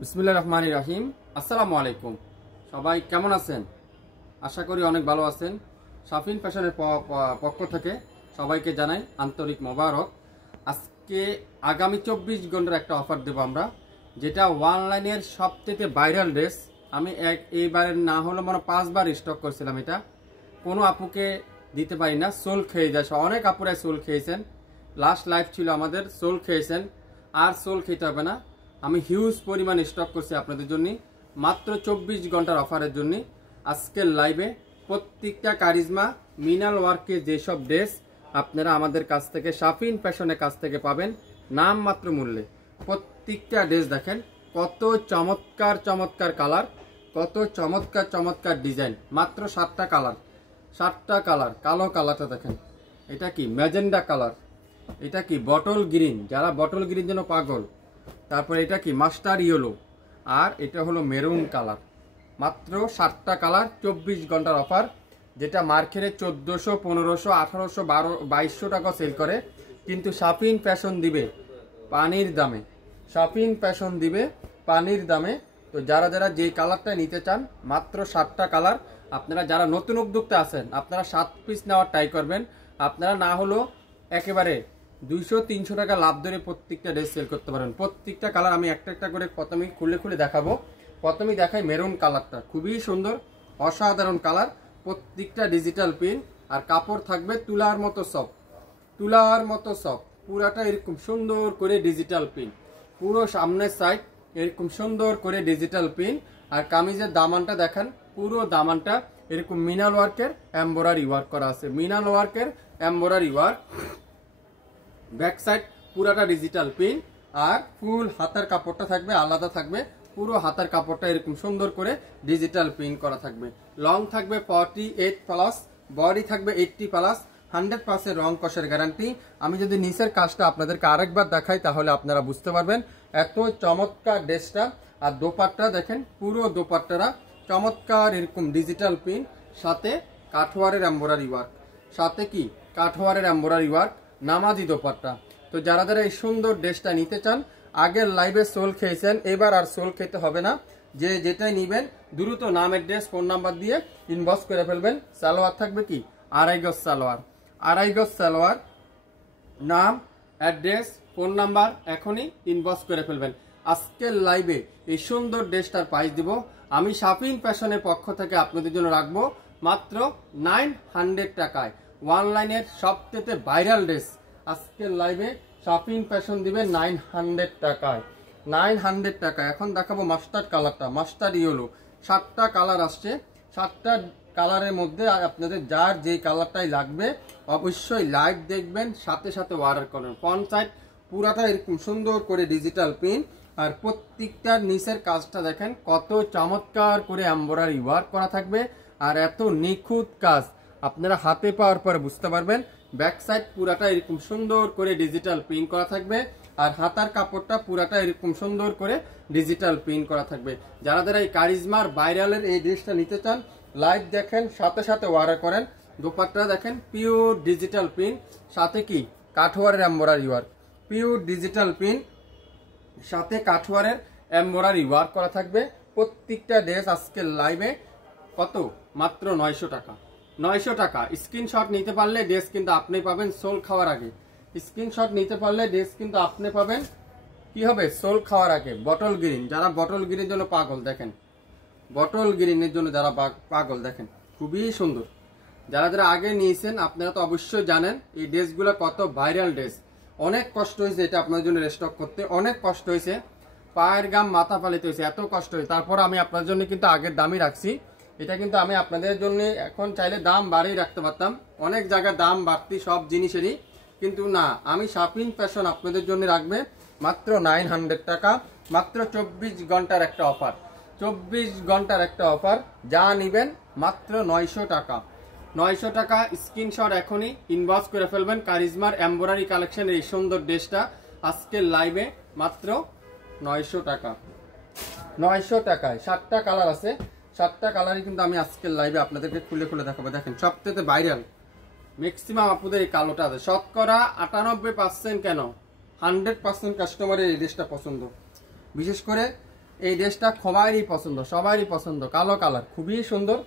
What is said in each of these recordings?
বিসমিল্লাহির রহমানির রহিম। আসসালামু আলাইকুম। সবাই কেমন আছেন? আশা করি অনেক ভালো আছেন। শাফিন ফ্যাশনের পক্ষ থেকে সবাইকে জানাই আন্তরিক মোবারক। আজকে আগামী 24 ঘন্টার একটা অফার দেবো আমরা, যেটা অনলাইনের সবথেকে ভাইরাল ড্রেস। আমি এইবারের না হলো মানে 5 বার স্টক করছিলাম। এটা কোনো আপুকে দিতে পারি না, সোল খেয়ে যায়। অনেক আপুরাই সোল খেয়েছেন, লাস্ট লাইভ ছিল আমাদের, সোল খেয়েছেন। আর সোল খেতে হবে না, আমি হিউজ পরিমাণ স্টক করছি আপনাদের জন্য মাত্র 24 ঘন্টার অফারের জন্য। আজকের লাইভে প্রত্যেকটা কারিজমা মিনাল ওয়ার্কের যেসব ড্রেস আপনারা আমাদের কাছ থেকে শাফিন ফ্যাশনের কাছ থেকে পাবেন নাম মাত্র মূল্যে। প্রত্যেকটা ড্রেস দেখেন কত চমৎকার চমৎকার কালার, কত চমৎকার চমৎকার ডিজাইন। মাত্র 7টা কালার, 7টা কালার। কালো কালারটা দেখেন, এটা কি ম্যাজেন্ডা কালার, এটা কি বটল গ্রিন, যারা বটল গ্রিন জন্য পাগল। তারপরে এটা কি মাস্টার ইয়েলো, আর এটা হলো মেরুন কালার। মাত্র 7টা কালার, 24 ঘন্টার অফার, যেটা মার্কেটে 1400, 1500, 1800, 2200 টাকা সেল করে, কিন্তু শাফিন ফ্যাশন দিবে পানির দামে। শাফিন ফ্যাশন দিবে পানির দামে। তো যারা যারা যে কালারটা নিতে চান, মাত্র 7টা কালার। আপনারা যারা নতুন উদ্যোক্তা আছেন, আপনারা 7 পিস নেওয়ার ট্রাই করবেন। আপনারা না হলো একেবারে 200-300 টাকা লাভ ধরে প্রত্যেকটা ড্রেস সেল করতে পারেন। প্রত্যেকটা কালার আমি একটা একটা করে প্রথমেই খুলে খুলে দেখাবো। প্রথমেই দেখাই মেরুন কালারটা, খুবই সুন্দর অসাধারণ কালার। প্রত্যেকটা ডিজিটাল প্রিন্ট, আর কাপড় থাকবে তুলার মতো সফট, তুলার মতো সফট। পুরাটা এরকম সুন্দর করে ডিজিটাল প্রিন্ট, পুরো সামনের সাইড এরকম সুন্দর করে ডিজিটাল প্রিন্ট। আর কামিজের দামানটা দেখেন, পুরো দামানটা এরকম মিনাল ওয়ার্কের এমব্রয়ডারি ওয়ার্ক করা আছে, মিনাল ওয়ার্কের এমব্রয়ডারি ওয়ার্ক। ব্যাক সাইড পুরাটা ডিজিটাল প্রিন্ট, আর ফুল হাতার কাপড়টা থাকবে আলাদা থাকবে। পুরো হাতার কাপড়টা এরকম সুন্দর করে ডিজিটাল প্রিন্ট করা থাকবে। লং থাকবে 48 প্লাস, বডি থাকবে 80 প্লাস, 100% রং কষের গ্যারান্টি। আমি যদি নিচের কাজটা আপনাদেরকে আরেকবার দেখাই তাহলে আপনারা বুঝতে পারবেন এত চমৎকার ড্রেসটা। আর দোপাট্টা দেখেন, পুরো দোপাট্টারা চমৎকার এরকম ডিজিটাল প্রিন্ট, সাথে কাঠওয়ারের এমব্রয়ডারি ওয়ার্ক, সাথে কি কাঠওয়ারের এমব্রয়ডারি ওয়ার্ক, নামাজি দোপাট্টা। তো যারা যারা এই সুন্দর ড্রেসটা নিতে চান, আগের লাইভে সোল খেয়েছেন, এবার আর সোল খেতে হবে না। যে যেটাই নিবেন দ্রুত নাম অ্যাড্রেস ফোন নাম্বার দিয়ে ইনবক্স করে ফেলবেন। সালোয়ার থাকবে কি 2.5 গজ সালোয়ার, 2.5 গজ সালোয়ার। নাম অ্যাড্রেস ফোন নাম্বার এখনই ইনবক্স করে ফেলবেন। আজকের লাইভে এই সুন্দর ড্রেসটার প্রাইস দিব আমি শাফিন ফ্যাশনের পক্ষ থেকে আপনাদের জন্য রাখবো মাত্র 900 টাকায়। অনলাইনের সবথেকে ভাইরাল ড্রেস আজকের লাইভে শাফিন ফ্যাশন দিবে 900 টাকায়, 900 টাকা। এখন দেখাবো মাস্টার্ড কালারটা, মাস্টার ইয়েলো। 7টা কালার আসছে, 7টা কালারের মধ্যে আপনাদের যার যে কালারটাই লাগবে অবশ্যই লাইভ দেখবেন, সাথে সাথে অর্ডার করবেন। ফ্রন্ট সাইড পুরাটা এরকম সুন্দর করে ডিজিটাল প্রিন্ট, আর প্রত্যেকটার নিচের কাজটা দেখেন কত চমৎকার করে এমব্রয়ডারি ওয়ার্ক করা থাকবে, আর এত নিখুঁত কাজ আপনারা হাতে পাওয়ার পরে বুঝতে পারবেন। ব্যাক সাইড পুরাটা এরকম সুন্দর করে ডিজিটাল প্রিন্ট করা থাকবে, আর হাতার কাপড়টা পুরাটা এরকম সুন্দর করে ডিজিটাল প্রিন্ট করা থাকবে। যারা যারা এই কারিজমার ভাইরালের এই ড্রেসটা নিতে চান, লাইভ দেখেন, সাথে সাথে অর্ডার করেন। দোপাট্টা দেখেন পিওর ডিজিটাল প্রিন্ট, সাথে কি কাঠওয়ারের embroidery work, pure digital print সাথে কাঠওয়ারের এমব্রয়ডারি ওয়ার্ক করা থাকবে। প্রত্যেকটা ড্রেস আজকের লাইভে কত, মাত্র 900 টাকা, 900 টাকা। স্ক্রিনশট নিতে পারলে ড্রেস কিন্তু আপনি পাবেন সোল খাওয়ার আগে। স্ক্রিনশট নিতে পারলে ড্রেস কিন্তু আপনি পাবেন কি হবে, সোল খাওয়ার আগে। বটল গ্রিন, যারা বটল গ্রিনের জন্য পাগল দেখেন, বটল গ্রিনের জন্য যারা পাগল দেখেন, খুবই সুন্দর। যারা যারা আগে নিয়েছেন আপনারা তো অবশ্যই জানেন এই ড্রেসগুলো কত ভাইরাল ড্রেস। অনেক কষ্ট হয়েছে এটা আপনাদের জন্য স্টক করতে, অনেক কষ্ট হয়েছে, পায়ের গাম মাথা ফালিতে হয়েছে, এত কষ্ট হয়েছে। তারপর আমি আপনার জন্য কিন্তু আগের দামই রাখছি। এটা কিন্তু আমি আপনাদের জন্য এখন চাইলে দাম বাড়িয়ে রাখতে পারতাম, অনেক জায়গায় দাম বাড়তি সব জিনিসেরই, কিন্তু না, আমি শাফিন ফ্যাশন আপনাদের জন্য রাখবে মাত্র 900 টাকা। মাত্র 24 ঘন্টার একটা অফার, 24 ঘন্টার একটা অফার। যা নিবেন মাত্র 900 টাকা, 900 টাকা। স্ক্রিনশট এখনই ইনবক্স করে ফেলবেন। কারিজমার এমব্রয়ডারি কালেকশনের এই সুন্দর ড্রেসটা আজকের লাইভে মাত্র 900 টাকা, 900 টাকায়। 7টা কালার আছে, 7টা কালারই কিন্তু আমি আজকের লাইভে আপনাদেরকে খুলে খুলে দেখাবো। দেখেন সবথেকে ভাইরাল ম্যাক্সিমাম আপুদের এই কালোটা আছে, শতকরা 98% কেন 100% কাস্টমারের এই ড্রেসটা পছন্দ। বিশেষ করে এই ড্রেসটা সবারই পছন্দ, সবারই পছন্দ। কালো কালার, খুবই সুন্দর।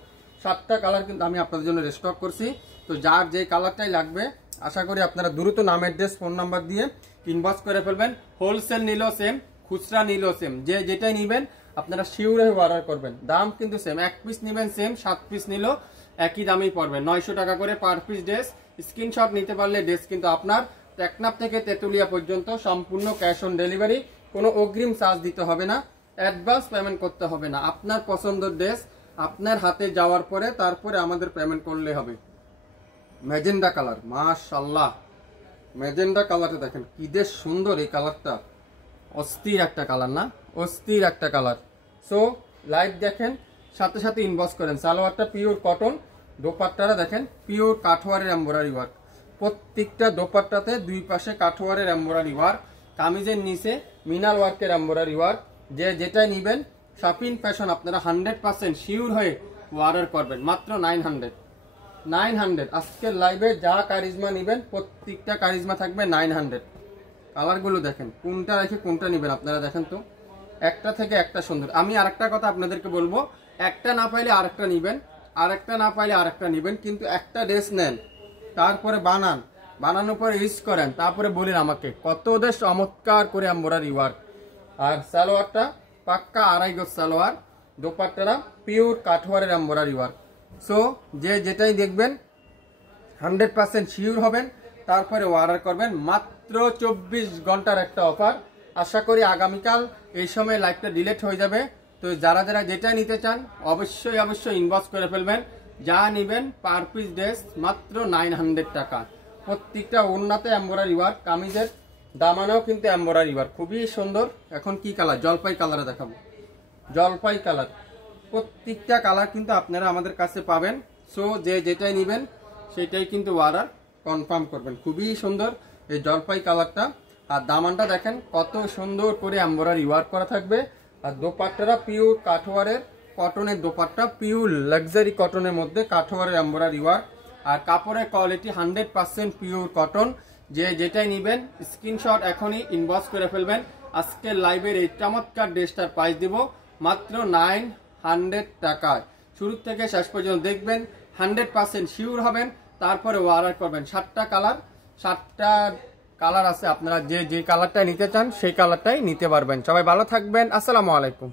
7টা কালার কিন্তু আমি আপনাদের জন্য রেস্টক করছি। তো যার যে কালারটাই লাগবে আশা করি আপনারা দ্রুত নাম অ্যাড্রেস ফোন নাম্বার দিয়ে ইনবক্স করে ফেলবেন। হোলসেল নিলেও সেম, খুচরা নিলেও সেম, যে যেটাই নেবেন আপনারা শিওর হয়ে অর্ডার করবেন। দাম কিন্তু সেম, 1 পিস নেবেন সেম, 7 পিস নিলেও একই দামেই পড়বে। 900 টাকা করে পার পিস ড্রেস। স্ক্রিনশট নিতে পারলে ড্রেস কিন্তু আপনার টেকনাফ থেকে তেতুলিয়া পর্যন্ত সম্পূর্ণ ক্যাশ অন ডেলিভারি। কোনো অগ্রিম চার্জ দিতে হবে না, অ্যাডভান্স পেমেন্ট করতে হবে না। আপনার পছন্দের ড্রেস আপনার হাতে যাওয়ার পরে তারপরে আমাদের পেমেন্ট করলে হবে। ম্যাজেন্ডা কালার, মাশাআল্লাহ, ম্যাজেন্ডা কালারটা দেখেন কি বেশ সুন্দর। এই কালারটা অস্থির একটা কালার না, অস্থির একটা কালার। সো লাইভ দেখেন, সাথে সাথে ইনবক্স করেন। সালোয়ারটা পিওর কটন, দোপাট্টাটা দেখেন পিওর কাঠওয়ারের এমব্রয়ডারি ওয়ার্ক। প্রত্যেকটা দোপাট্টাতে দুই পাশে কাঠওয়ারের এমব্রয়ডারি ওয়ার্ক, কামিজের নিচে মিনাল ওয়ার্কের এমব্রয়ডারি ওয়ার্ক। যে যেটাই নেবেন শাফিন ফ্যাশন আপনারা 100% শিওর হয়ে অর্ডার করবেন। মাত্র 900। আজকের লাইভে যা কারিজমা নেবেন প্রত্যেকটা কারিজমা থাকবে 900। কালারগুলো দেখেন, কোনটা রেখে কোনটা নেবেন আপনারা দেখেন তো, একটা থেকে একটা সুন্দর। আমি আরেকটা কথা আপনাদেরকে বলবো, একটা না পাইলে আরেকটা নেবেন, আরেকটা না পাইলে আরেকটা নেবেন, কিন্তু একটা ড্রেস নেন তারপরে বানানোর পরে ইউজ করেন, তারপরে বলেন আমাকে কত ওদের চমৎকার করে এমব্রয়ডারি ওয়ার্ক। আর সালোয়ারটা পাক্কা 2.5 গজ সালোয়ার, দোপাট্টাটা পিওর কাঠওয়ারের এমব্রয়ডারি ওয়ার্ক। সো যে যেটাই দেখবেন 100% শিওর হবেন, তারপরে অর্ডার করবেন। মাত্র 24 ঘন্টার একটা অফার। আশা করি আগামীকাল এই সময় লাইভটা ডিলিট হয়ে যাবে। তো যারা যারা যেটা নিতে চান অবশ্যই ইনবক্স করে ফেলবেন। যা নেবেন পার পিস ড্রেস মাত্র 900 টাকা। প্রত্যেকটা ওড়নাতে এমব্রয়ডারি ওয়ার্ক, কামিজের দামানেও কিন্তু এমব্রয়ডারি ওয়ার্ক, খুবই সুন্দর। এখন কি কালার? জলপাই কালারে দেখাবো, জলপাই কালার। প্রত্যেকটা কালার কিন্তু আপনারা আমাদের কাছে পাবেন। সো যে যেটাই নেবেন সেটাই কিন্তু অর্ডার কনফার্ম করবেন। খুবই সুন্দর এই জলপাই কালারটা। আর দামানটা দেখেন কত সুন্দর করে এমব্রয়ডারি ওয়ার্ক করা থাকবে। আর দোপাট্টাটা পিওর কাঠওয়ারের কটনের দোপাট্টা, পিওর লাক্সারি কটনের মধ্যে কাঠওয়ারের এমব্রয়ডারি ওয়ার্ক। আর কাপড়ের কোয়ালিটি 100% পিওর কটন। যে যেটাই নেবেন স্ক্রিনশট এখনই ইনবক্স করে ফেলবেন। আজকের লাইভের এই চমৎকার ড্রেসটার প্রাইস দিব মাত্র 900 টাকায়। শুরু থেকে শেষ পর্যন্ত দেখবেন, 100% শিওর হবেন, তারপরে অর্ডার করবেন। 7টা কালার আছে, আপনারা যে কালারটা নিতে চান সেই কালারটাই নিতে পারবেন। সবাই ভালো থাকবেন, আসসালামু আলাইকুম।